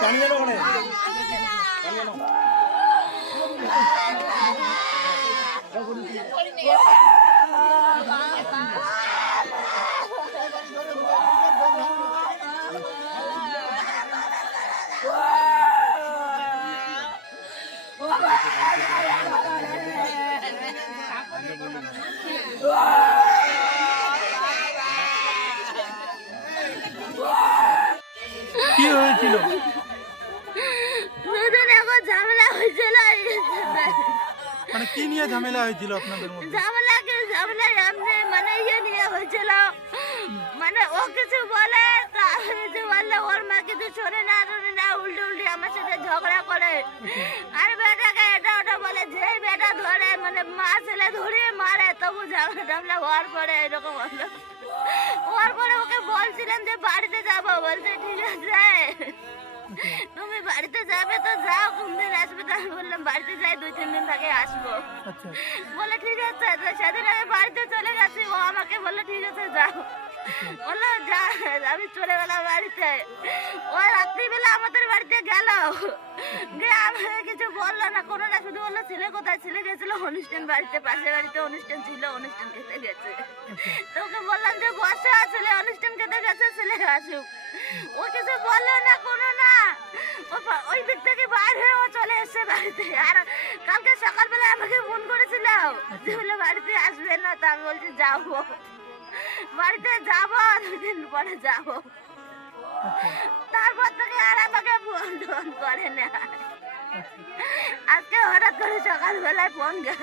পানি ওখানে কি হয়েছিল? মানে কি নিয়ে ঝামেলা হয়েছিল আপনাদের মধ্যে? ঝামেলা কি? ঝামেলা এমনি মানে ইয়ে নিয়ে হয়েছিল। মানে ও কিছু বলে, তা কিছু বললে ওর মা কিছু শোনে না শোনে না, উল্টে উল্টে আমার সাথে ঝগড়া করে। আর বেটাকে এটা ওটা বলে, যে বেটা ধরে মানে মা ছেলে ধরিয়ে মারে, তবু ঝামেলা টামলা হওয়ার পরে এরকম হলো। হওয়ার পরে ওকে বলছিলাম যে, বাড়িতে যাব। বলছে, ঠিক আছে। তুমি বাড়িতে যাবে তো যাও কোন দিন আসবে তো আমি বললাম বাড়িতে যাই দুই তিন দিন আগে আসব। আচ্ছা। বলে ঠিক আছে সেদিন আমি বাড়িতে চলে গেছি ও আমাকে বলল ঠিক আছে যাও। বলল আমি চলে গেলাম বাড়িতে ও রাত্রিবেলা আমাদের বাড়িতে গেল। গিয়ে আমাকে কিছু বলল না, কোনো না, শুধু বলল, ছেলে কোথায়? ছেলে গেছিল অনুষ্ঠান বাড়িতে, পাশের বাড়িতে অনুষ্ঠান ছিল, অনুষ্ঠান খেতে গেছে। তো ওকে বললাম যে, বসা, ছেলে অনুষ্ঠান খেতে গেছে, ছেলে আসুক। ও কিছু বলল না, কোনো না। ওই দিক থেকে বাইর হয়ে ও চলে এসছে বাড়িতে। আর কালকে সকালবেলা আমাকে ফোন করেছিল যে বলে বাড়িতে আসবে না। তা আমি বলছি যাব বাড়িতে যাব দুদিন পরে যাব। তারপর থেকে আর আমাকে ফোন টোন করে না। আজকে হঠাৎ করে সকালবেলায় ফোন গেল।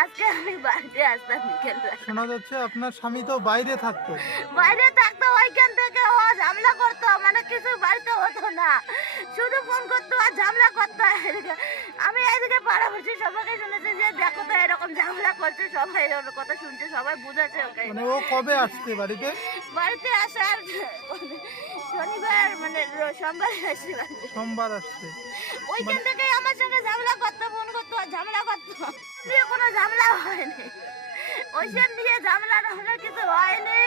আজকে আমি বাড়িতে আসতাম বিকেলবেলা। শোনা যাচ্ছে আপনার স্বামী তো বাইরে থাকতো। বাইরে থাকতো ওইখান থেকে ও ঝামেলা করতো মানে কিছু বাড়িতে হতো না শুধু ফোন করতো আর ঝামেলা করতো। এদিকে আমি এইদিকে পাড়াপড়শি সবাইকে শুনেছি যে দেখো তো এরকম ঝামেলা করছে সবাই ওর কথা শুনছে সবাই বুঝাচ্ছে ওকে। মানে ও কবে আসছে বাড়িতে? বাড়িতে আসার শনিবার মানে সোমবার আসি বাড়িতে। সোমবার আসছে। ওইখান থেকে আমার সঙ্গে ঝামেলা করতো ফোন করতো আর ঝামেলা করতো। কোনো ঝামেলা হয়নি। ওইসব নিয়ে ঝামেলা টামেলা কিছু হয়নি।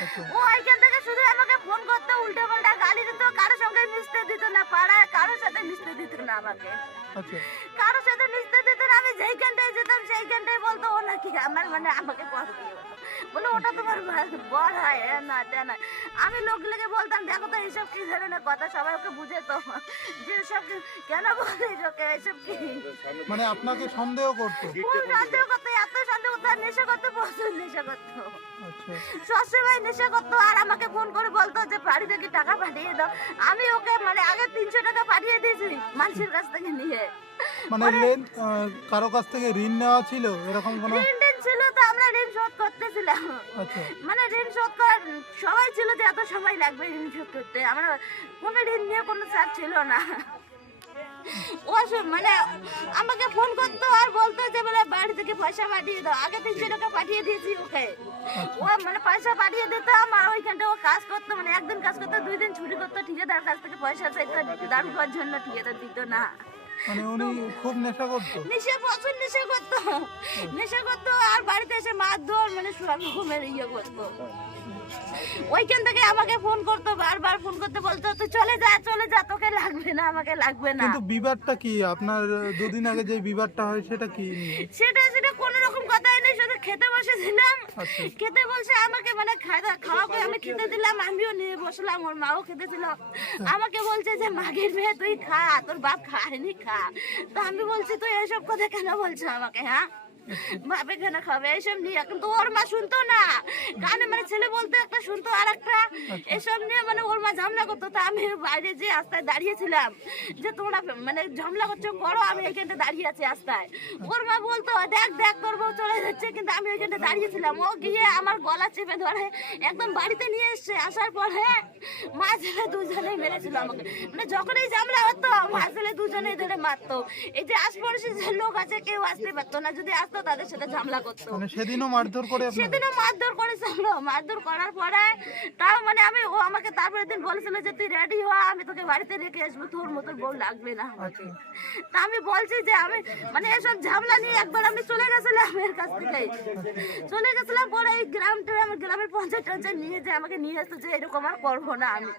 ও ওইখান থেকে শুধু আমাকে ফোন করতো উল্টো পাল্টা গালি দিত কারোর সঙ্গে মিশতে দিত না পাড়ায় কারোর সাথে মিশতে দিত না আমাকে। আচ্ছা। কারোর সাথে মিশতে দিত না আমি যেইখানটায় যেতাম সেইখানটায় বলতো ও নাকি আমার মানে আমাকে বলে। ওটা তোমার বর হয় এ না তে না। আমি লোকগুলোকে বলতাম দেখো তো এইসব কি ধরনের কথা? সবাই ওকে বুঝে তো। যে সব কি- কেন বলিস ওকে এইসব কি? মানে আপনাকে সন্দেহ করতো। সন্দেহ করতো এত সন্দেহ করতো নেশা করতো প্রচুর নেশা করতো। আচ্ছা। সবসময় নেশা করতো আর আমাকে ফোন করে বলতো যে বাড়ি থেকে টাকা পাঠিয়ে দাও। আমি ওকে মানে আগে তিনশো টাকা পাঠিয়ে দিয়েছি মানুষের কাছ থেকে নিয়ে। মানে লেন কারও কাছ থেকে ঋণ নেওয়া ছিল? এরকম কোনো ঋণ ছিল তো আমরা ঋণ শোধ করতেছিলাম। আচ্ছা। মানে ঋণ শোধ করার সবাই ছিল যে এত সময় লাগবে ঋণ শোধ করতে। আমরা কোনো ঋণ নিয়ে কোনো চাপ ছিল না। ও মানে আমাকে ফোন করতো আর বলতো যে বলে বাড়ি থেকে পয়সা পাঠিয়ে দাও। আগে তিনশো টাকা পাঠিয়ে দিয়েছি ওকে। ও মানে পয়সা পাঠিয়ে দিতাম আর ওইখানটা ও কাজ করতো মানে একদিন কাজ করতো দুই দিন ছুটি করতো ঠিকাদার কাছ থেকে পয়সা চাইতো দাম করার জন্য ঠিকাদার দিত না। মানে উনি খুব নেশা করতো নেশা প্রচুর নেশা করতো নেশা করতো আর বাড়িতে এসে মারধর মানে রকমের ইয়ে করতো। ওইখান থেকে আমাকে ফোন করতো বারবার ফোন করতে বলতো তুই চলে যা চলে যা তোকে লাগবে না আমাকে লাগবে না। কিন্তু বিবাদটা কি? আপনার দুদিন আগে যে বিবাদটা হয় সেটা কি সেটা সেটা কোনো রকম কথাই নেই শুধু খেতে বসেছিলাম। আচ্ছা। খেতে বলছে আমাকে মানে খাওয়া খাওয়া করে আমি খেতে দিলাম আমিও নিয়ে বসলাম ওর মাও খেতে ছিল আমাকে বলছে যে মাগের মেয়ে তুই খা তোর বাপ খায়নি খা। তো আমি বলছি তুই এসব কথা কেন বলছো আমাকে হ্যাঁ? খাবে? এইসব নিয়ে কিন্তু ওর মা শুনতো না। কানে মানে ছেলে বলতে একটা শুনতো আর একটা এসব নিয়ে মানে ওর মা ঝামেলা করতো। তো আমি বাইরে যে রাস্তায় দাঁড়িয়েছিলাম যে তোমরা মানে ঝামেলা করছ করো আমি এইখানটা দাঁড়িয়ে আছি রাস্তায়। ওর মা বলতো দেখ দেখ তোর বউ চলে যাচ্ছে কিন্তু আমি ওইখানটা দাঁড়িয়েছিলাম। ও গিয়ে আমার গলা চেপে ধরে একদম বাড়িতে নিয়ে এসছে। আসার পরে মা ছেলে দুজনেই মেরেছিল আমাকে। মানে যখনই ঝামেলা হতো মা ছেলে দুজনেই ধরে মারতো। এই যে আশপাশে যে লোক আছে কেউ আসতে পারতো না। যদি আসতো তাদের সাথে ঝামেলা করতো। মানে সেদিনও মারধর করে সেদিনও মারধর করেছিল মারধর করার পরে তাও মানে আমি ও আমাকে তারপরের দিন বলেছিল যে তুই রেডি হ আমি তোকে বাড়িতে রেখে আসব তোর মতো বউ লাগবে না তা আমি বলছি যে আমি মানে এসব ঝামেলা নিয়ে একবার আমি চলে গেছিলাম এর কাছ থেকে। চলে গেছিলাম পরে এই গ্রাম ট্রাম গ্রামের পঞ্চায়েত টঞ্চায়েত নিয়ে যে আমাকে নিয়ে আসতো যে এরকম আর করব না আমি।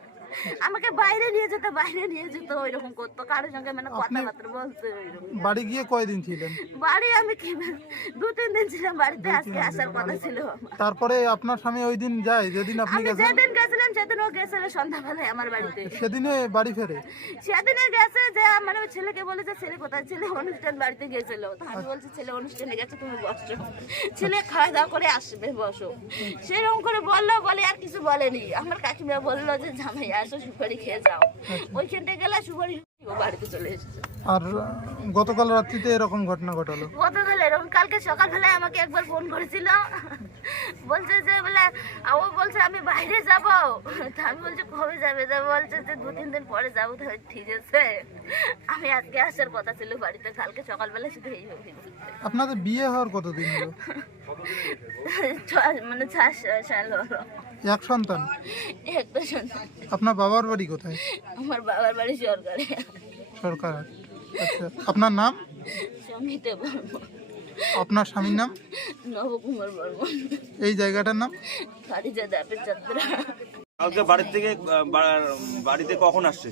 আমাকে বাইরে নিয়ে যেত বাইরে নিয়ে যেত ওইরকম করতো। কারোর সঙ্গে মানে কথাবার্তা বলতো বাড়ি গিয়ে কয়দিন ছিলেন? বাড়ি আমি কি দু তিন দিন ছিলাম বাড়িতে আজকে আসার কথা ছিল তারপরে আপনার স্বামী ওই দিন যায় যেদিন আপনি গেছেন? যেদিন গেছিলাম সেদিন ও গেছিল সন্ধ্যাবেলায় আমার বাড়িতে। সেদিনে বাড়ি ফেরে? সেদিনে গেছে যে মানে ওই ছেলেকে বলেছে ছেলে কোথায়? ছেলে অনুষ্ঠান বাড়িতে গেছিল। তো আমি বলছি ছেলে অনুষ্ঠানে গেছে তুমি বসো। ছেলে খাওয়া দাওয়া করে আসবে বসো। সেরকম করে বলল বলে আর কিছু বলেনি। আমার কাকিমা বলল যে জামাই আসো সুপারি খেয়ে যাও ওইখানটা গেলে সুপারি বাড়িতে চলে এসেছে আর গতকাল রাত্রিতে এরকম ঘটনা ঘটালো গতকাল এরকম কালকে সকালবেলায় আমাকে একবার ফোন করেছিল বলছে যে বলে ও বলছে আমি বাইরে যাব তা আমি বলছি কবে যাবে তা বলছে যে দু তিন দিন পরে যাব তো ঠিক আছে আমি আজকে আসার কথা ছিল বাড়িতে কালকে সকালবেলা শুধু এই অভিযোগ। আপনাদের বিয়ে হওয়ার কতদিন হলো মানে চার সাল হলো এক সন্তান? একটা সন্তান। আপনার বাবার বাড়ি কোথায়? আমার বাবার বাড়ি সরকারে। সরকার। আচ্ছা আপনার নাম? সঙ্গীতে বলব আপনার স্বামীর নাম? নবকুমার বর্মন। এই জায়গাটার নাম? খাদিজা দাপের চাত্রা কালকে বাড়ির থেকে বাড়িতে কখন আসছে?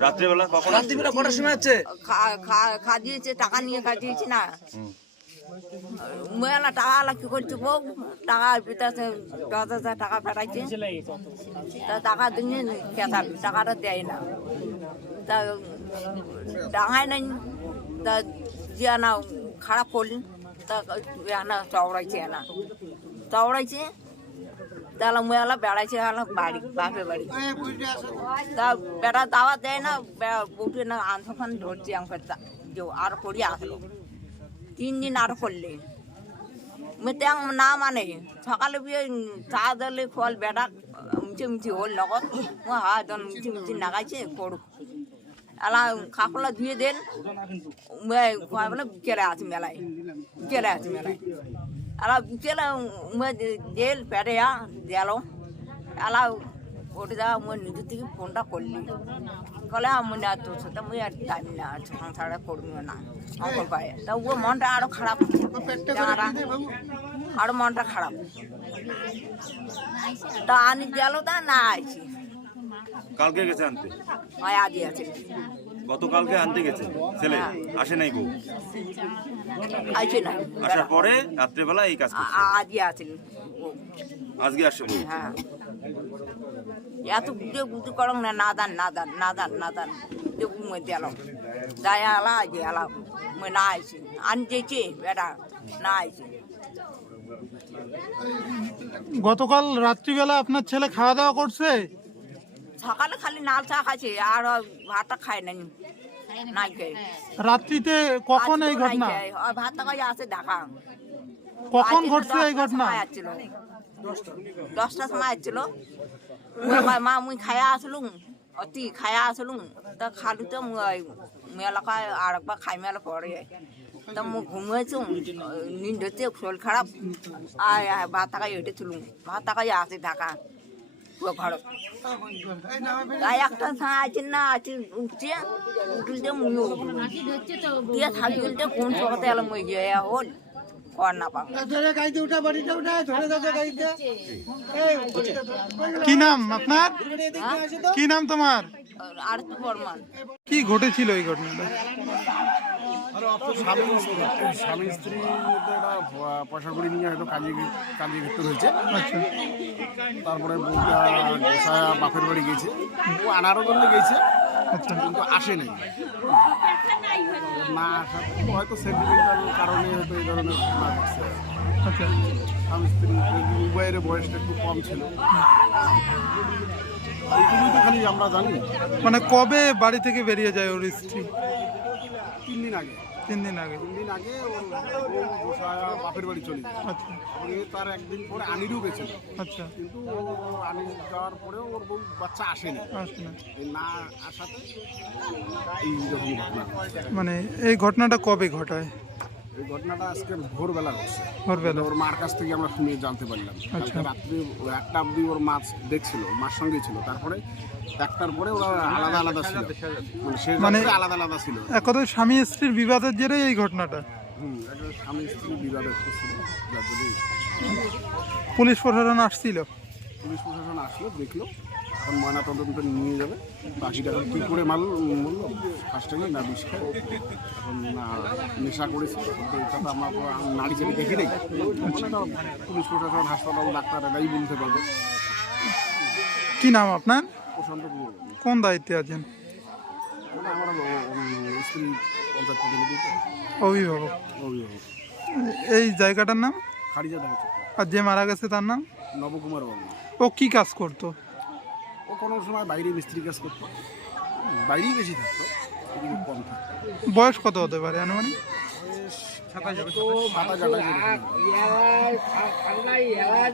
রাত্রেবেলা কখন আসছে? খা- খা- খা দিয়েছে টাকা নিয়ে খা দিয়েছি না মেলা টাকা কি করছে বউ টাকা পিতাছে দশ হাজার টাকা ফেরাইছে তা টাকা দিনে কেতাল টাকাটা দেয় না তা ডাঙায় নাই, তা যে না খারাপ করলি তা না চওড়াইছে না। চওড়াইছে তাহলে মেলা বেড়াইছে আলা বাড়ি বাপের বাড়ি তা বেটা দাওয়া দেয় না বউটে না আনসান ধরছি আমাকে আর করি আসলো তিন দিন আর করলে। মেতে না মানে সকালে বিয়ে, চা দিলে ফল বেটা মিছে মিছি হল নগদ মো হা জন মিছি মিছি নাগাইছে করুক এলা খাকলা ধুয়ে দেন বলে বিকেলে আছে মেলায় বিকেলে আছে মেলায় এলা বিকেলে দেল, পেটে দেলো এলা ওটা যা মই নিজে থেকে ফোনটা করলি কলে আমি না তোর সাথে মুই আর জানি না সংসার করবি না অঙ্কল পায়ে। তা ও মনটা আরও খারাপ। আরও মনটা খারাপ। তা আনি গেল তা না আইছি। কালকে গেছে আনতে? হয় আদি আছে। গতকালকে আনতে গেছে ছেলে? আসে নাই বউ? আইছে না। আসার পরে রাত্রেবেলা এই কাজ করছে। আজকে আসছে বউ হ্যাঁ। এত বুঝে বুঝে করং না নাদান নাদান নাদান নাদান যে মই দিল দায়া আলা যে আলা না আইছি। আন যেছে বেটা না আইছি। গতকাল রাত্রিবেলা আপনার ছেলে খাওয়া দাওয়া করছে? সকালে খালি নাল চা খাইছে আর ভাতটা খায় নাই। নাই রাত্রিতে কখন এই ঘটনা? ভাতটা খাই আছে ঢাকা। কখন ঘটছে এই ঘটনা? আসছিল। দশটার সময় আসছিল। মা মুই খায়া আসলুম। অতি খায়া আসলুম। তা খালু তো মুই মেলাকায় আর একবার খাই মেলা পরে। তা মুই ঘুমিয়েছি নিন্দ শরীর খারাপ। আর ভাত টাকায় হেঁটে তুলুম ভাত টাকায় আছে ঢাকা। পুরো ঘর একটা সময় আছে না, আছে উঠছে উঠলে মুই দিয়ে থাকি বলতে কোন সকাতে এলাম ওই গিয়ে? হল না পাবো। কি নাম আপনার? কি নাম তোমার? বর্মান। কি ঘটেছিল এই ঘটনাটা? স্বামী স্বামী স্ত্রীর মধ্যে একটা পয়সা করি নিয়ে হয়তো কাজে কাজে লিপ্ত হয়েছে। আচ্ছা। তারপরে বউটা বাপের বাড়ি গেছে। ও আনারও জন্য গেছে। কিন্তু আসে নাই। না আসার হয়তো সেন্টিমেন্টাল কারণে হয়তো এই ধরনের ঘটনা ঘটছে। আমি স্ত্রী উভয়ের বয়সটা একটু কম ছিল। এইগুলোই তো খালি আমরা জানি। মানে কবে বাড়ি থেকে বেরিয়ে যায় ওর স্ত্রী? তিন দিন আগে। তিন দিন আগে। তিন দিন আগে ওর বাপের বাড়ি চলে যায় আচ্ছা। তার একদিন পরে আনিরও গেছিল আচ্ছা। কিন্তু ও আনির যাওয়ার পরেও ওর বউ বাচ্চা আসেনি। না। আসাতে ঘটনা। মানে এই ঘটনাটা কবে ঘটায়? এই ঘটনাটা আজকে ভোরবেলা ঘটছে ভোরবেলা। ওর মার কাছ থেকে আমরা শুনে জানতে পারলাম। আচ্ছা। কালকে রাত্রে একটা অবধি ওর মাছ দেখছিল মার সঙ্গে ছিল। তারপরে একটার পরে ওরা আলাদা আলাদা ছিল। মানে সে মানে- আলাদা আলাদা ছিল। এক কথায় স্বামী স্ত্রীর বিবাদের জেরে এই ঘটনাটা। হুম একটা স্বামী স্ত্রী বিবাদ একটা ছিল যার জন্যই পুলিশ প্রশাসন আসছিল। পুলিশ প্রশাসন আসলো দেখল। এখন ময়নাতদন্ত নিয়ে যাবে। বাকিটা এখন কী করে মাল বলল ফার্স্ট টাইমে না বিষ খায় এখন না নেশা করেছি। এটা তো আমরা নারী ছেলে দেখি নেই। পুলিশ প্রশাসন হাসপাতাল ডাক্তার এটাই বলতে পারবে। কি নাম আপনার? প্রশান্ত কুমার। কোন দায়িত্বে আছেন? আমার স্ত্রী পঞ্চায়েত প্রতিনিধি। অভিভাবক। অভিভাবক। এই জায়গাটার নাম? খারিজা আর যে মারা গেছে তার নাম? নবকুমার বাবু ও কি কাজ করতো? কোনো সময় বাইরে মিস্ত্রি কাজ করতো। বাইরেই বেশি থাকতো কম থাকতো। বয়স কত হতে পারে আনুমানিক? সাতাশ আঠাশ এরকম।